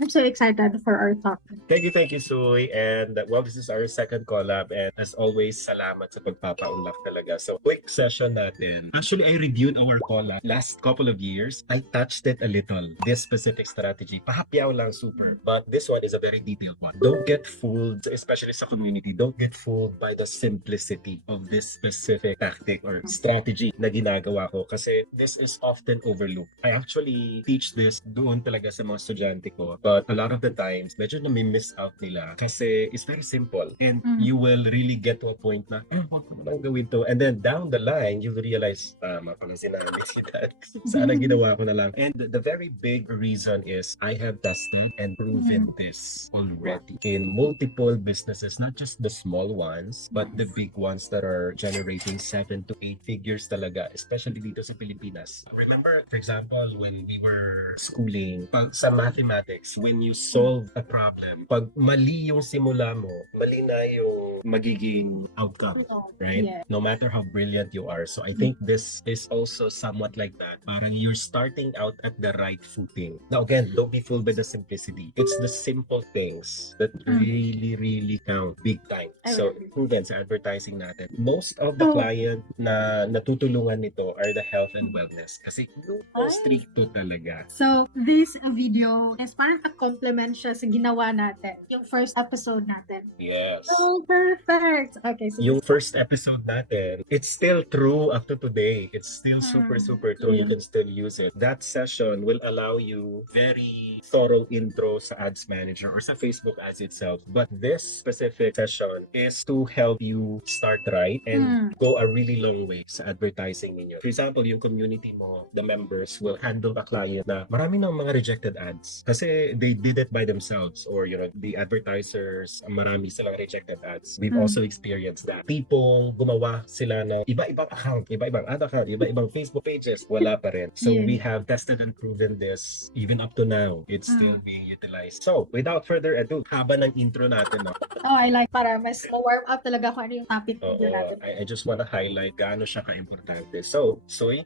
I'm so excited for our talk. Thank you, Soy. And well, this is our second collab. And as always, salamat sa pagpapaunlak talaga. So, quick session natin. Actually, I reviewed our collab last couple of years. I touched it a little. This specific strategy. Pahapyaw lang super. But this one is a very detailed one. Don't get fooled, especially sa community, don't get fooled by the simplicity of this specific tactic or strategy na ginagawa ko. Kasi this is often overlooked. I actually teach this doon talaga sa mga estudyante ko. But a lot of the times, medyo nami-miss out nila kasi it's very simple and you will really get to a point na, huwag ko naman gawin to. And then down the line, you will realize, tama pala sinabi si Dad. Sana ginawa ko na lang. And the very big reason is I have tested and proven this already in multiple businesses, not just the small ones, but the big ones that are generating 7 to 8 figures talaga, especially dito sa Pilipinas. Remember, for example, when we were schooling, pag sa mathematics, when you solve a problem, pag mali yung simula mo, mali na yung magiging outcome, right? Yeah. No matter how brilliant you are. So I think this is also somewhat like that. Parang you're starting out at the right footing. Now again, don't be fooled by the simplicity. It's the simple things that really count big time. So proven sa advertising natin. Most of the client na natutulungan nito are the health and wellness. Kasi yung stricto talaga. So, this video is parang a compliment siya sa ginawa natin. Yung first episode natin. Yes. Oh, perfect! Okay, so Yung first episode natin, it's still true up to today. It's still super true. You can still use it. That session will allow you very thorough intro sa Ads Manager or sa Facebook Ads itself. But this specific session is to help you start right and go a really long way sa advertising ninyo. For example, yung community mo, the members will handle a client na marami ng mga rejected ads kasi they did it by themselves, or the advertisers, marami silang rejected ads. We've also experienced that. Tipong gumawa sila ng iba-ibang account, iba-ibang ad account, iba-ibang Facebook pages, wala pa rin. So we have tested and proven this even up to now. It's still being utilized. So without further ado, haba ng intro natin. Oh, I like para mas ma-warm up talaga kung ano yung topic video natin. I just want to highlight gaano siya ka-importante. So,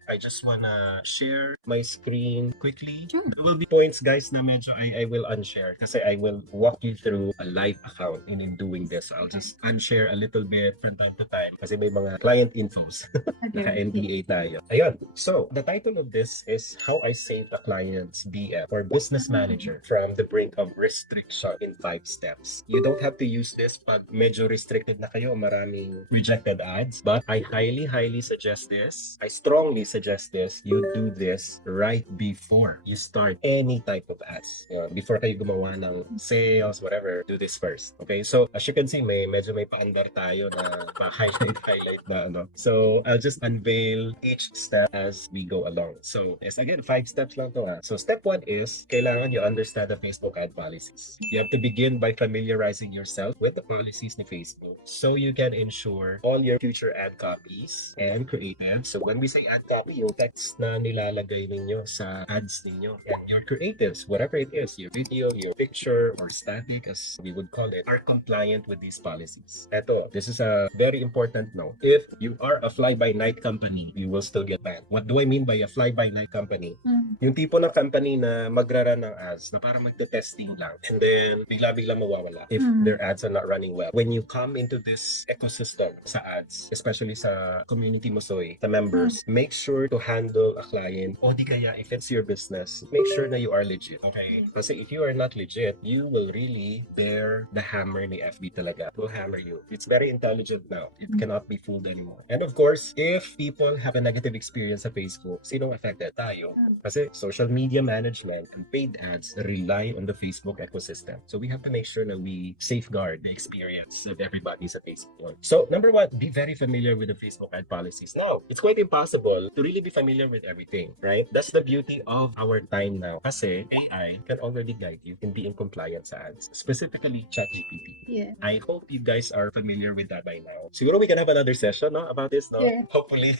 I just want to share my screen quickly. There will be points, guys, na medyo I will unshare kasi I will walk you through a live account in doing this. I'll just unshare a little bit from time to time kasi may mga client infos. Naka-NDA tayo. Ayun. So, the title of this is How I Saved a Client's BF or Business Manager from the Brink of Restriction in 5 Steps. You don't have to use this pag medyo restricted na kayo, maraming rejected ads, but I highly suggest this. I strongly suggest this. You do this right before you start any type of ads. Before kayo gumawa ng sales, whatever, do this first. Okay? So, as you can see, medyo may paandar tayo na pa-highlight na ano. So, I'll just unveil each step as we go along. So, yes, again, 5 steps lang to ha. So, step 1 is, kailangan you understand the Facebook ad policies. You have to begin by familiarizing yourself with the policies ni Facebook so you can ensure all your future ad copies and creative. So, when we say ad copy, yung text na nilalagay ninyo sa ads ninyo and your creatives, whatever it is, your video, your picture, or static as we would call it, are compliant with these policies. Eto, this is a very important note. If you are a fly-by-night company, you will still get banned. What do I mean by a fly-by-night company? Yung tipo ng company na magra-run ng ads na parang magte-testing lang and then bigla-bigla mawawala if their ads are not running well. When you come into this ecosystem sa ads, especially sa community mo, Soy, sa members, make sure to handle a client o di kaya if it's your business, make sure na you are legit. Okay? Kasi if you are not legit, you will really bear the hammer ni FB talaga. It will hammer you. It's very intelligent now. It cannot be fooled anymore. And of course, if people have a negative experience sa Facebook, sinong affected? Tayo. Kasi social media management and paid ads rely on the Facebook ecosystem. So we have to make sure that we safeguard the experience of everybody sa Facebook. So number 1, be very familiar with the Facebook ad policies. Now, it's quite impossible to really be familiar with everything, right? That's the beauty of our time now. Kasi AI can already guide you in being compliant sa ads, specifically ChatGPT. Yeah. I hope you guys are familiar with that by now. Siguro we can have another session about this, no? Yeah. Hopefully.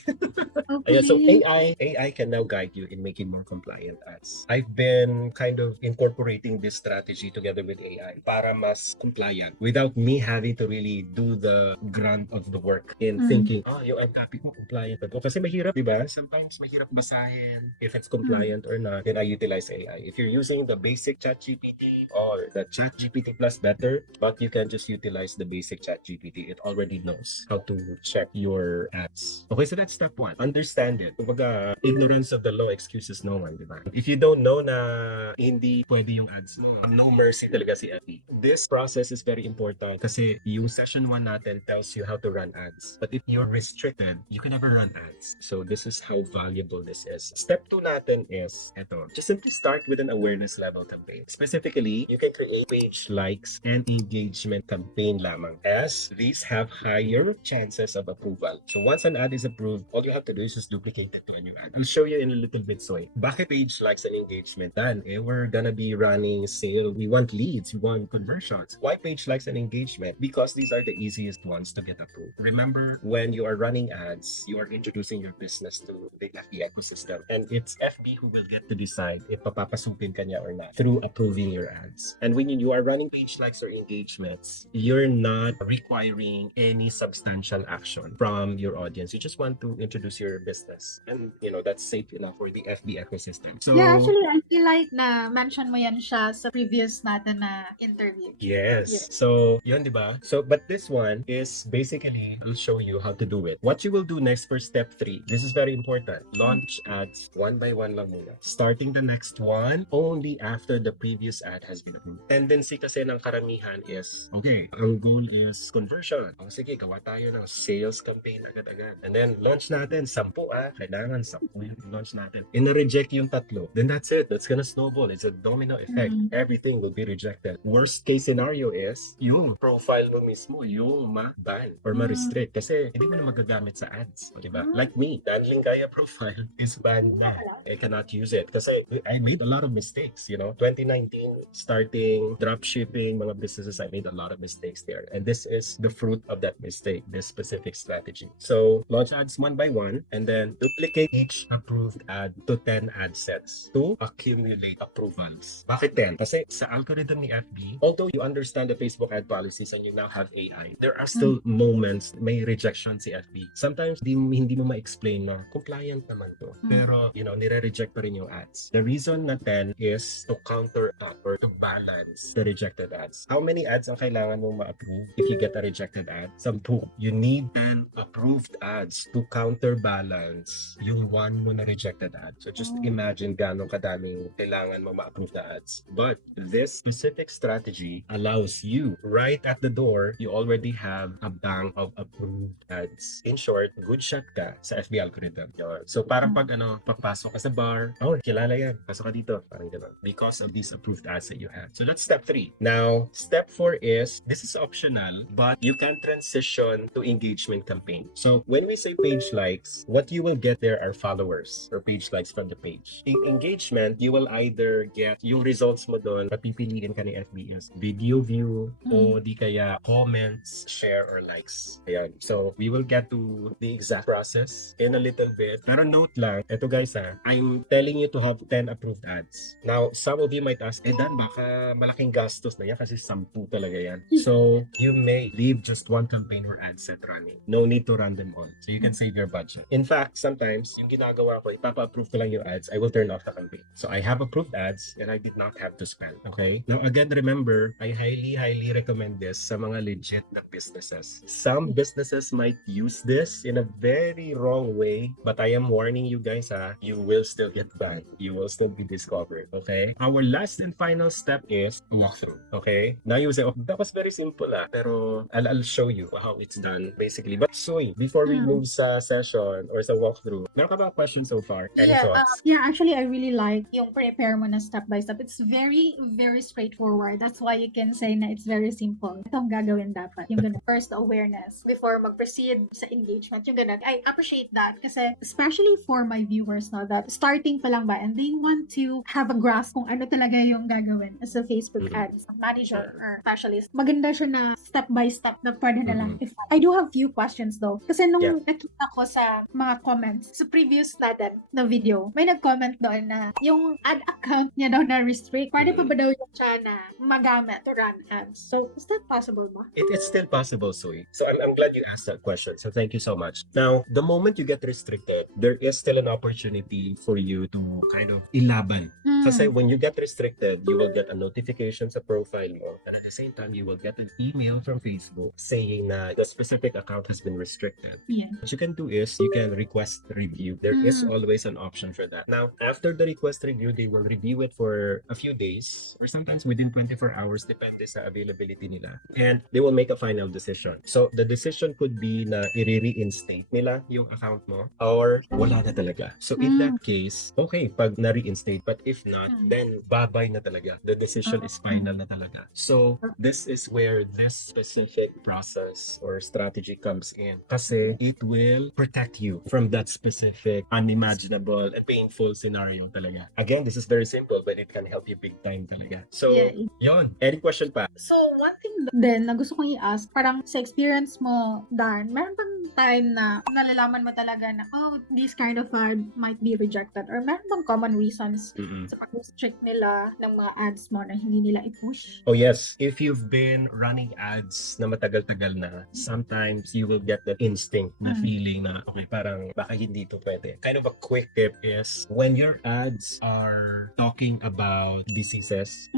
Okay. So AI can now guide you in making more compliant ads. I've been kind of incorporating this strategy together with AI para mas compliant without me having to really do the grunt of the work in thinking, yung ad copy ko compliant ba to? Kasi mahirap, di ba? Sometimes mahirap basahin if it's compliant or not. Then I utilize AI. If you're using the basic basic ChatGPT or the ChatGPT plus better, but you can just utilize the basic ChatGPT. It already knows how to check your ads. Okay, so that's step one. Understand it. Kumbaga, ignorance of the law excuses no one, di ba? If you don't know na hindi pwede yung ads mo, no mercy talaga si FB. This process is very important kasi yung session 1 natin tells you how to run ads. But if you're restricted, you can never run ads. So this is how valuable this is. Step 2 natin is, just simply start with an awareness level campaign. Specifically, you can create page likes and engagement campaign lamang as these have higher chances of approval. So once an ad is approved, all you have to do is just duplicate it to a new ad. I'll show you in a little bit, Soy. Bakit page likes and engagement? Dan, we're gonna be running sale. We want leads. We want conversions. Why page likes and engagement? Because these are the easiest ones to get approved. Remember, when you are running ads, you are introducing your business to the FB ecosystem. And it's FB who will get to decide if papapasukin ka niya or not through approving your ads. And when you are running page likes or engagements, you're not requiring any substantial action from your audience. You just want to introduce your business. And, that's safe enough for the FB ecosystem. So, yeah, actually, I feel like na-mention mo yan siya sa previous natin na interview. Yes. Yeah. So, yun, di ba? So, but this one is basically, I'll show you how to do it. What you will do next for step 3, this is very important. Launch ads one by one lang muna. Starting the next one only after the previous ad has been approved. Tendency kasi ng karamihan is, okay, ang goal is conversion. O sige, gawa tayo ng sales campaign agad-agad. And then, launch natin, 10 kailangan 10 yung launch natin. Na-reject yung 3, then that's it. That's gonna snowball. It's a domino effect. Everything will be rejected. Worst case scenario is, yung profile mo mismo, yung ma-ban or ma-restrict. Kasi hindi mo na magagamit sa ads. O, diba? Like me, Dan Lingaya profile is banned na. I cannot use it. Kasi I made a lot of mistakes, 2019, starting dropshipping, mga businesses, I made a lot of mistakes there. And this is the fruit of that mistake, this specific strategy. So, launch ads one by one, and then duplicate each approved ad to 10 ad sets to accumulate approvals. Bakit 10? Kasi sa algorithm ni FB, although you understand the Facebook ad policies and you now have AI, there are still moments may rejection si FB. Sometimes hindi mo ma-explain na compliant naman to. Pero, nire-reject pa rin yung ads. The reason na 10 is to counter or to balance the rejected ads. How many ads ang kailangan mo ma-approve if you get a rejected ad? 10. You need 10 approved ads to counterbalance yung one mo na rejected ad. So just imagine gano'ng kadaming kailangan mo ma-approve na ads. But this specific strategy allows you, right at the door, you already have a bank of approved ads. In short, good shot ka sa FB algorithm. So parang pag papasok ka sa bar, kilala yan, pasok ka dito, parang gano'n. Because of these approved ads that you have. So that's step 3. Now, step 4 is, this is optional, but you can transition to engagement campaign. So when we say page likes, what you will get there are followers or page likes from the page. In engagement, you will either get yung results mo doon, papipiliin ka ni FB is video view o di kaya comments, share, or likes. Ayan. So we will get to the exact process in a little bit. Pero note lang, eto guys I'm telling you to have 10 approved ads. Now, some of you might ask, Dan, baka malaking gastos na yan kasi 10 talaga yan. So you may leave just one campaign or ad set running. No need to run them all. So you can save your budget. In fact, sometimes, yung ginagawa ko, ipapa-approve ko lang yung ads, I will turn off the campaign. So I have approved ads and I did not have to spend. Okay? Now again, remember, I highly recommend this sa mga legit na businesses. Some businesses might use this in a very wrong way, but I am warning you guys, you will still get banned. You will still be discovered. Okay? Our last and final step is walkthrough. Okay? Now you say, that was very simple pero I'll show you how it's done basically. But Soy, before we move sa session or sa walkthrough, meron ka bang questions so far? Any thoughts? Yeah, actually, I really like yung prepare mo na step by step. It's very, very straightforward. That's why you can say na it's very simple. Ito ang gagawin dapat. Yung ganun. First, awareness. Before mag-proceed sa engagement. Yung ganun. I appreciate that kasi especially for my viewers now that starting pa lang ba and they want to have a grasp kung ano talaga yung gagawin as a Facebook ads manager or specialist. Maganda siya na step by step na pwede na lang. I do have few questions though. Kasi nung nakita ko sa mga comments sa previous natin na video, may nag-comment doon na yung ad account niya daw na restrict. Pwede pa ba daw yung siya na magamit to run ads? So, is that possible ba? It's still possible, Soy. So, I'm glad you asked that question. So, thank you so much. Now, the moment you get restricted, there is still an opportunity for you to kind of ilaban. Kasi when you get get restricted, you will get a notification sa profile mo, and at the same time, you will get an email from Facebook saying na the specific account has been restricted. Yeah. What you can do is you can request review. There is always an option for that. Now, after the request review, they will review it for a few days or sometimes within 24 hours, depende sa availability nila. And they will make a final decision. So, the decision could be na i-reinstate nila yung account mo or wala na talaga. So, in that case, okay, pag na-reinstate. But if not, then bye-bye na talaga. The decision is final na talaga. So, this is where this specific process or strategy comes in. Kasi it will protect you from that specific unimaginable and painful scenario talaga. Again, this is very simple, but it can help you big time talaga. So, yon. Any question pa? So, one thing din na gusto kong i-ask, parang sa experience mo, Dan, meron bang time na nalalaman mo talaga na, oh, this kind of ad might be rejected? Or meron bang common reasons sa pag-restrict nila ng mga ads mo na hindi nila i-push? Oh yes, if you've been running ads na matagal-tagal na, sometimes you will get that instinct na feeling na, okay, parang baka hindi ito pwede. Kind of a quick tip is, when your ads are talking about diseases,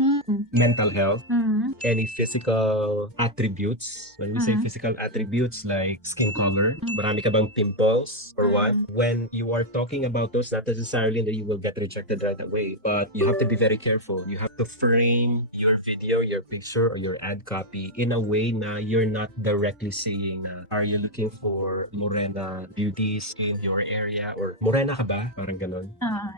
mental health, any physical attributes, when we say physical attributes like skin color, marami ka bang pimples or what? When you are talking about those, not necessarily that you will get rejected right away, but you have to be very careful. You have to frame your video, your picture, or your ad copy in a way na you're not directly saying na, are you looking for morena beauties in your area? Or morena ka ba? Parang ganon.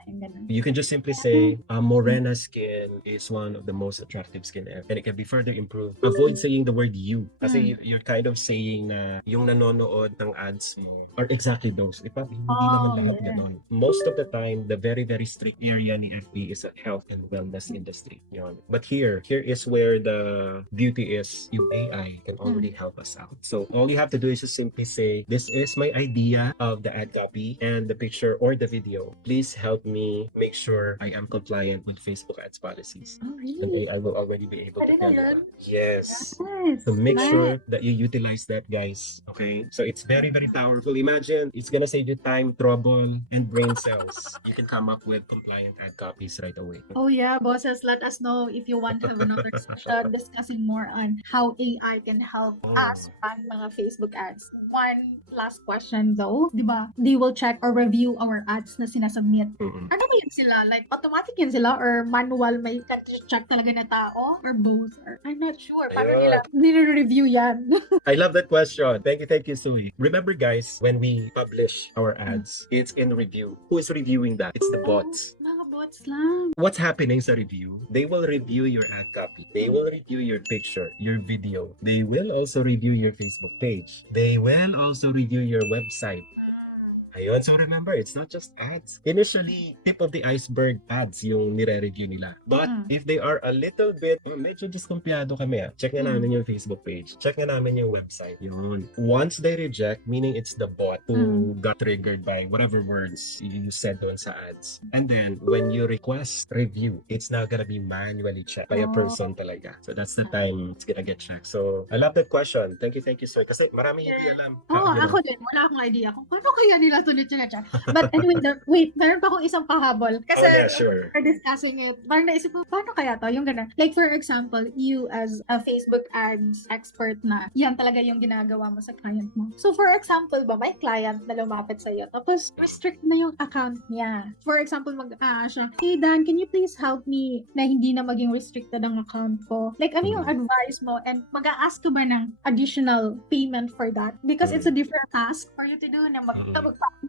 Ganun. You can just simply say, morena skin is one of the most attractive skin ever. And it can be further improved. Avoid saying the word you. Kasi you're kind of saying na yung nanonood ng ads mo are exactly those. Hindi naman lahat ganon. Most of the time, the very, very strict area ni FB is a health and wellness industry. Yun. But here is where the beauty is. Yung AI can already help us out. So all you have to do is just simply say, this is my idea of the ad copy and the picture or the video. Please help me make sure I am compliant with Facebook ads policies. And AI will already be able to tell you that. Yes. So make sure that you utilize that, guys. Okay? So it's very, very powerful. Imagine, it's gonna save you time, trouble, and brain cells. You can come up with compliant ad copies right away. Oh yeah, bosses, let us know if you want to have another session discussing more on how AI can help us run mga Facebook ads. One last question though, di ba? They will check or review our ads na sinasubmit. Ano ba yun sila? Like, automatic yun sila or manual, may check talaga na tao? Or both? Or, I'm not sure. Paano nila nire-review yan? I love that question. Thank you, Sui. Remember, guys, when we publish our ads, it's in review. Who is reviewing that? It's the bots. Mga bots lang. What's happening sa review? They will review your ad copy. They will review your picture, your video. They will also review your Facebook page. They will also review your website. Ayun, so remember, it's not just ads. Initially, tip of the iceberg ads yung nire-review nila. But if they are a little bit, medyo diskumpiyado kami check na namin yung Facebook page. Check na namin yung website. Yun. Once they reject, meaning it's the bot who got triggered by whatever words you said doon sa ads. And then, when you request review, it's now gonna be manually checked by a person talaga. So that's the time it's gonna get checked. So, I love that question. Thank you, Soy. Kasi maraming hindi alam. Ako din. Wala akong idea kung paano kaya nila tulit-tulit. But anyway, wait, meron pa akong isang pahabol. Kasi sure. we're discussing it. Parang naisip ko, paano kaya to? Yung gano'n. Like for example, you as a Facebook ads expert na, yan talaga yung ginagawa mo sa client mo. So for example ba, may client na lumapit sa'yo, tapos restrict na yung account niya. For example, siya, hey Dan, can you please help me na hindi na maging restricted ang account ko? Like ano yung advice mo? And mag-a-ask ka ba ng additional payment for that? Because it's a different task for you to do na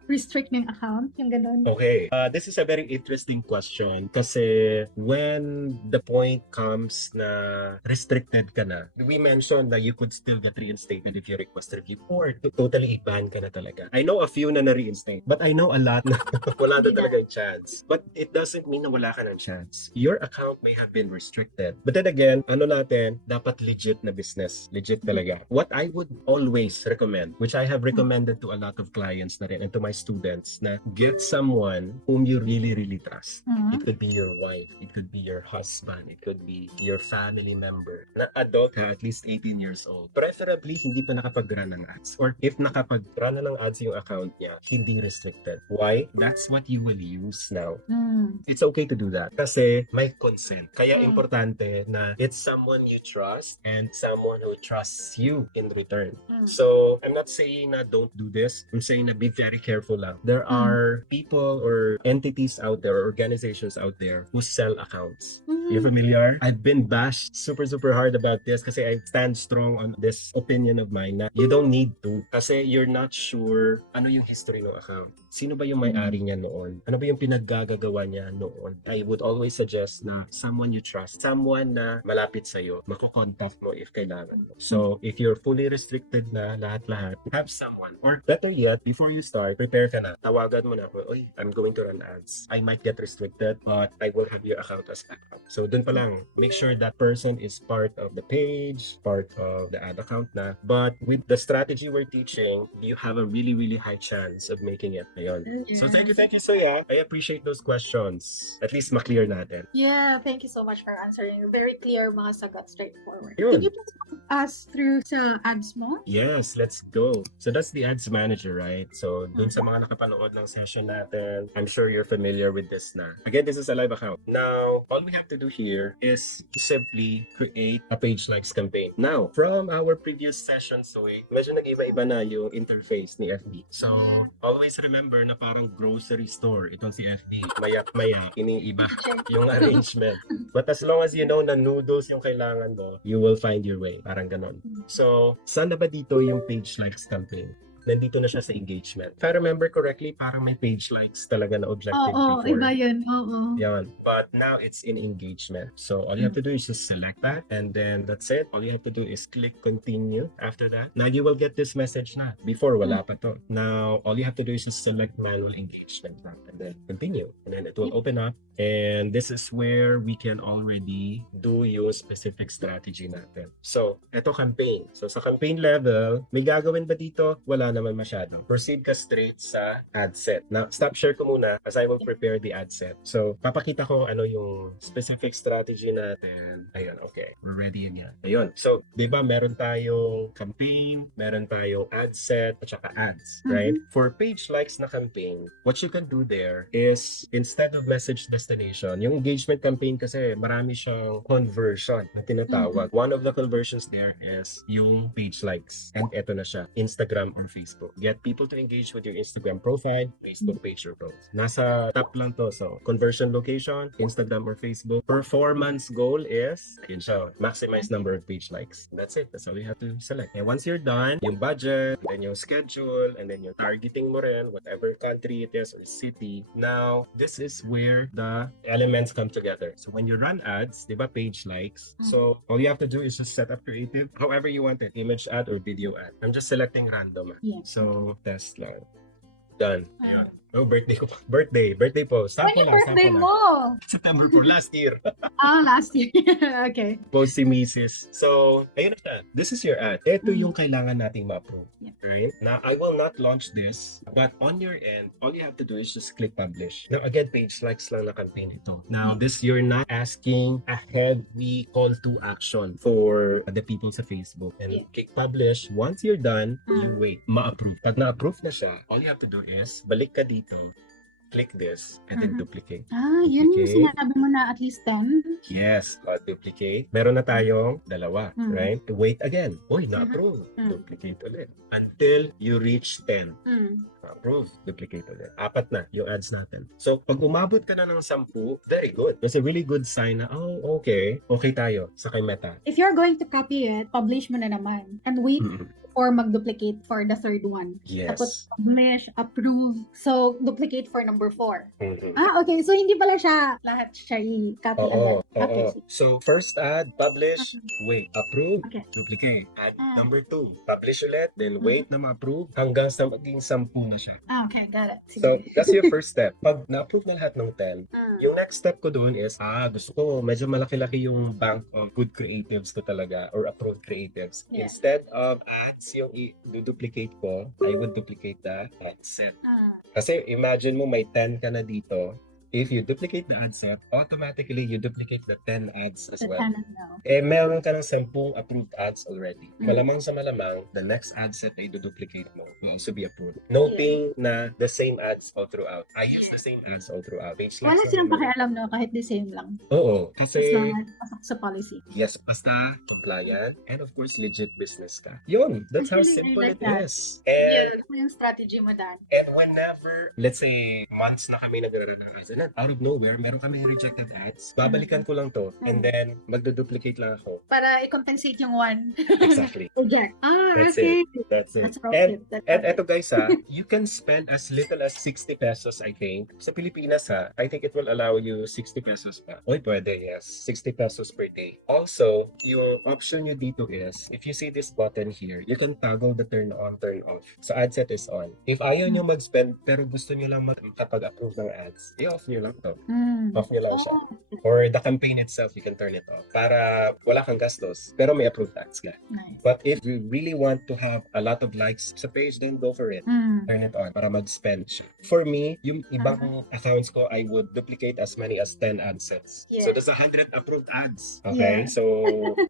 restrict ng account, yung ganun. Okay. This is a very interesting question kasi when the point comes na restricted ka na, we mentioned that you could still get reinstated if you request review or totally ban ka na talaga. I know a few na na-reinstate, but I know a lot na wala na talaga yung chance. But it doesn't mean na wala ka ng chance. Your account may have been restricted. But then again, dapat legit na business. Legit talaga. What I would always recommend, which I have recommended to a lot of clients na rin and to my students na get someone whom you really, really trust. It could be your wife, it could be your husband, it could be your family member na adult ha, at least 18 years old. Preferably, hindi pa nakapag-run ng ads. Or if nakapag-run na ng ads yung account niya, hindi restricted. Why? That's what you will use now. It's okay to do that kasi may consent. Kaya importante na it's someone you trust and someone who trusts you in return. So, I'm not saying na don't do this. I'm saying na be very careful lang. There are people or entities out there or organizations out there who sell accounts. You're familiar? I've been bashed super hard about this kasi I stand strong on this opinion of mine na you don't need to kasi you're not sure ano yung history ng account. Sino ba yung may-ari niya noon? Ano ba yung pinaggagawa niya noon? I would always suggest na someone you trust, someone na malapit sa'yo, makukontakt mo if kailangan mo. So, if you're fully restricted na lahat-lahat, have someone. Or better yet, before you start, prepare ka na. Tawagan mo na ako, oy, I'm going to run ads. I might get restricted, but I will have your account as backup. So, dun pa lang, make sure that person is part of the page, part of the ad account na. But with the strategy we're teaching, you have a really high chance of making it. Ayun. So, thank you, Soya. I appreciate those questions. At least ma-clear natin. Yeah, thank you so much for answering. Very clear, mga sagot, straightforward. Yun. Can you please walk us through sa ads mo? Yes, let's go. So that's the ads manager, right? So dun sa mga nakapanood ng session natin, I'm sure you're familiar with this na. Again, this is a live account. Now, all we have to do here is simply create a page likes campaign. Now, from our previous session, so medyo nag-iba-iba na yung interface ni FB. So, always remember na parang grocery store itong si FB. Maya-maya, iniiba yung arrangement. But as long as you know na noodles yung kailangan mo, you will find your way. Parang ganon. So, saan na ba dito yung page likes campaign? Nandito na siya sa engagement. If I remember correctly, parang may page likes talaga na objective before. Iba yun. Yan. But now it's in engagement. So all you have to do is just select that and then that's it. All you have to do is click continue after that. Now you will get this message na. Before, wala pa to. Now, all you have to do is just select manual engagement and then continue. And then it will open up. And this is where we can already do yung specific strategy natin. So, ito campaign. So, sa campaign level, may gagawin ba dito? Wala naman masyado. Proceed ka straight sa ad set. Now, stop share ko muna as I will prepare the ad set. So, papakita ko ano yung specific strategy natin. Ayun, okay. We're ready again. Ayun. So, di ba meron tayong campaign, meron tayong ad set, at saka ads, right? For page likes na campaign, what you can do there is instead of message destination, yung engagement campaign kasi marami siyang conversion na tinatawag. One of the conversions there is yung page likes. And eto na siya, Instagram or Facebook. Get people to engage with your Instagram profile, Facebook page or both. Nasa top lang to. So, conversion location, Instagram or Facebook. Performance goal is, ayun siya, maximize number of page likes. That's it. That's all you have to select. And once you're done, yung budget, and then yung schedule, and then yung targeting mo rin, whatever country it is or city. Now, this is where the elements come together. So, when you run ads, di ba, page likes. So, all you have to do is just set up creative however you want it. Image ad or video ad. I'm just selecting random. Yeah. So, test lang. Done. Ayan. Oh, birthday ko. Birthday post. When yung birthday mo? September 4, last year. Last year. Okay. Post si Mrs. So, ayun na siya. This is your ad. Ito yung kailangan nating ma-approve. Yeah. Right? Now, I will not launch this, but on your end, all you have to do is just click publish. Now, again, page likes lang na campaign ito. Now, this, you're not asking a heavy call to action for the people sa Facebook. And click publish. Once you're done, you wait. Ma-approve. Pag na-approve na siya, all you have to do is balik ka dito, click this, and then duplicate. Yun yung sinabi mo na at least 10? Yes, duplicate. Meron na tayong dalawa, right? Wait again. Uy, na-approve. Duplicate ulit. Until you reach 10. Approve. Duplicate ulit. 4 na yung ads natin. So, pag umabot ka na ng 10, very good. That's a really good sign na, oh, okay. Okay tayo sa kay Meta. If you're going to copy it, publish mo na naman. And wait or mag-duplicate for the third one. Yes. Tapos publish, approve. So, duplicate for number 4. Okay. So, hindi pala siya lahat siya i-copy agad. Okay. So, first ad, publish, wait, approve, Okay. duplicate. Ad number 2, publish ulit, then wait na ma-approve hanggang sa maging 10 na siya. Okay, got it. Sige. So, that's your first step. Pag na-approve na lahat ng 10, yung next step ko doon is, gusto ko medyo malaki-laki yung bank of good creatives ko talaga or approved creatives. Yeah. Instead of ads, ads yung i-duplicate ko, I would duplicate the ad set. Ah, Kasi imagine mo may 10 ka na dito. If you duplicate the ad set, automatically you duplicate the 10 ads as the well. tenant now. Meron ka ng 10 approved ads already. Mm. Malamang sa malamang, the next ad set na i-duplicate mo will also be approved. Noting na the same ads all throughout. I use the same ads all throughout. Page Wala likes silang naman. pakialam, no? Kahit the same lang. Oo. As Kasi, long as pasok sa policy. yes, basta compliant and of course legit business ka. Yun, that's how Actually, I simple like it that. is. And Yung strategy mo, Dan. And whenever, let's say, months na kami nag-run ng ads, and then out of nowhere, meron kami rejected ads, babalikan ko lang to, and then magduduplicate lang ako. Para i-compensate yung one. Exactly. Reject. That's Okay. it. That's it. That's profit. And eto guys you can spend as little as 60 pesos, I think. Sa Pilipinas I think it will allow you 60 pesos pa. Oy, pwede, yes. 60 pesos per day. Also, yung option nyo dito is, if you see this button here, you can toggle the turn on, turn off. So ad set is on. If ayaw nyo mag-spend, pero gusto nyo lang makapag-approve ng ads, i-off nyo lang to. Off nyo lang siya. Or the campaign itself, you can turn it off. Para wala kang gastos, pero may approved ads ka. Nice. But if you really want to have a lot of likes sa page, then go for it. Turn it on para mag-spend siya. For me, yung ibang accounts ko, I would duplicate as many as 10 ad sets. Yeah. So there's 100 approved ads. Okay? Yeah. So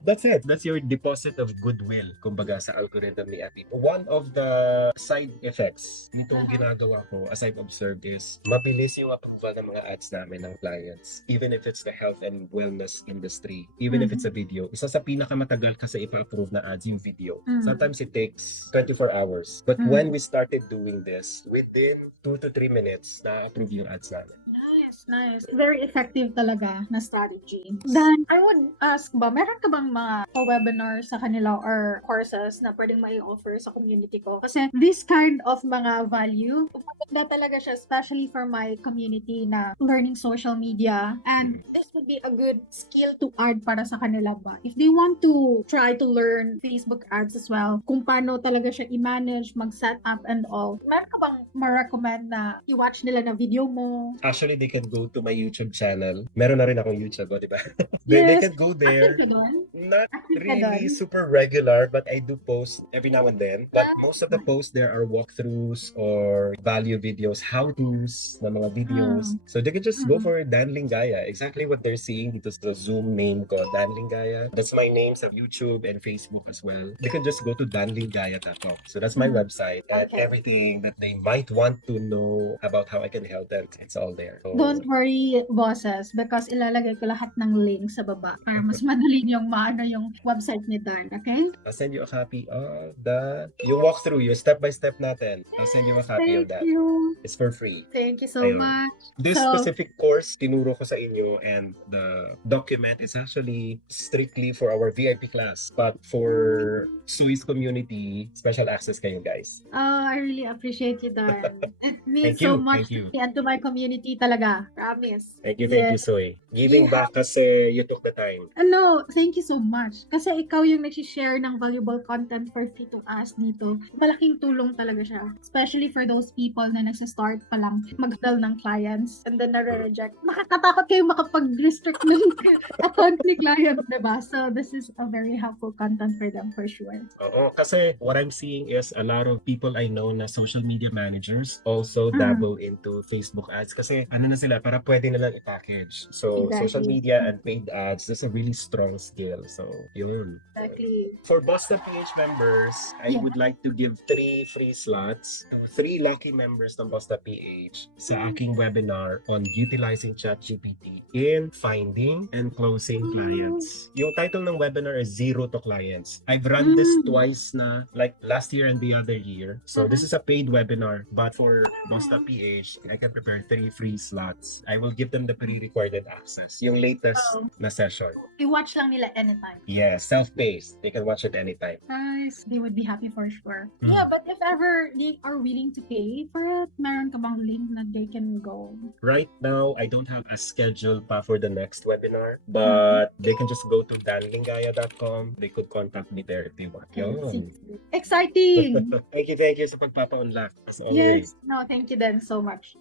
that's it. That's your deposit of goodwill, kumbaga, sa algorithm ni Epic. One of the side effects nitong ginagawa ko, as I've observed, is mabilis yung approval ng mga ads namin ng clients. Even if it's the health and wellness industry. Even if it's a video. Isa sa pinakamatagal kasi ipa-approve na ads yung video. Sometimes it takes 24 hours. But when we started doing this, within 2 to 3 minutes, na-approve yung ads namin. Nice. Very effective talaga na strategy. Then, I would ask ba, meron ka bang mga webinar sa kanila or courses na pwedeng mai-offer sa community ko? Kasi this kind of mga value, maganda talaga siya, especially for my community na learning social media. And this would be a good skill to add para sa kanila ba? If they want to try to learn Facebook ads as well, kung paano talaga siya i-manage, mag-set up and all, meron ka bang ma-recommend na i-watch nila na video mo? Actually, they can go to my YouTube channel. Meron na rin akong YouTube, di ba? They can go there. Not really super regular, but I do post every now and then. But most of the posts there are walkthroughs or value videos, how-tos na mga videos. So they can just go for Dan Lingaya. Exactly what they're seeing dito sa Zoom name ko, Dan Lingaya. That's my name sa YouTube and Facebook as well. They can just go to danlingaya.com. So that's my website, and everything that they might want to know about how I can help them, it's all there. So, don't worry, bosses, because ilalagay ko lahat ng link sa baba para mas madali yung maano yung website ni Dan, okay? I'll send you a copy of yung walkthrough, yung step-by-step natin. I'll send you a copy of that. Thank you. It's for free. Thank you so Ayun. much. This So, specific course, tinuro ko sa inyo, and the document is actually strictly for our VIP class. But for Suis community, special access kayo, guys. I really appreciate you, Dan. It means Thank so you, much thank you. and to my community talaga. Promise. Thank you, Soy. Giving back kasi you took the time. No, thank you so much. Kasi ikaw yung nag-share ng valuable content for free to us dito. Malaking tulong talaga siya. Especially for those people na nagsa-start pa lang mag-handle ng clients and then nare-reject. Nakakatakot kayo makapag-restrict ng account ni client, diba? So, this is a very helpful content for them for sure. Oo, kasi what I'm seeing is a lot of people I know na social media managers also dabble into Facebook ads kasi ano na sila, para pwede nilang i-package. So, Exactly. social media and paid ads, that's a really strong skill. So, yun. Exactly. For BossedUp PH members, I would like to give 3 free slots to 3 lucky members ng BossedUp PH sa aking webinar on utilizing ChatGPT in finding and closing clients. Yung title ng webinar is Zero to Clients. I've run this twice na, like last year and the other year. So this is a paid webinar, but for BossedUp PH, I can prepare 3 free slots. I will give them the pre-recorded access. Yung latest na session. I-watch lang nila anytime. Yeah, self-paced. They can watch it anytime. Nice. They would be happy for sure. Yeah, but if ever they are willing to pay for it, meron ka bang link na they can go? Right now, I don't have a schedule pa for the next webinar, but they can just go to danlingaya.com. They could contact me there if they want. Yun. Exciting! Thank you sa pagpapa-unlock as always. Yes. No, thank you then so much.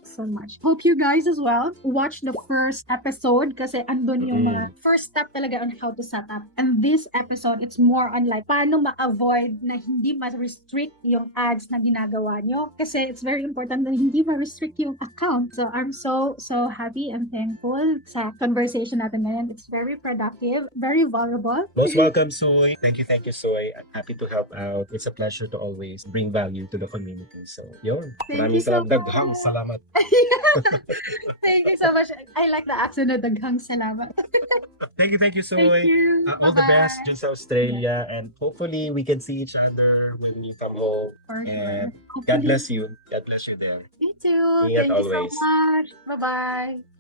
Hope you guys as well watch the first episode kasi andun yung mga first step talaga talaga on how to set up. And this episode, it's more on like, paano ma-avoid na hindi ma-restrict yung ads na ginagawa nyo. Kasi it's very important na hindi ma-restrict yung account. So I'm so happy and thankful sa conversation natin ngayon. It's very productive, very valuable. Most welcome, Soy. Thank you, Soy. I'm happy to help out. It's a pleasure to always bring value to the community. So, yun. Thank you so much. Daghang salamat. Thank you so much. I like the accent na daghang salamat. Thank you, Soy. Thank you. All the best dun sa Australia, and hopefully we can see each other when you come home. And God bless you. God bless you there. You too. Ingat Thank always. you so much. Bye-bye.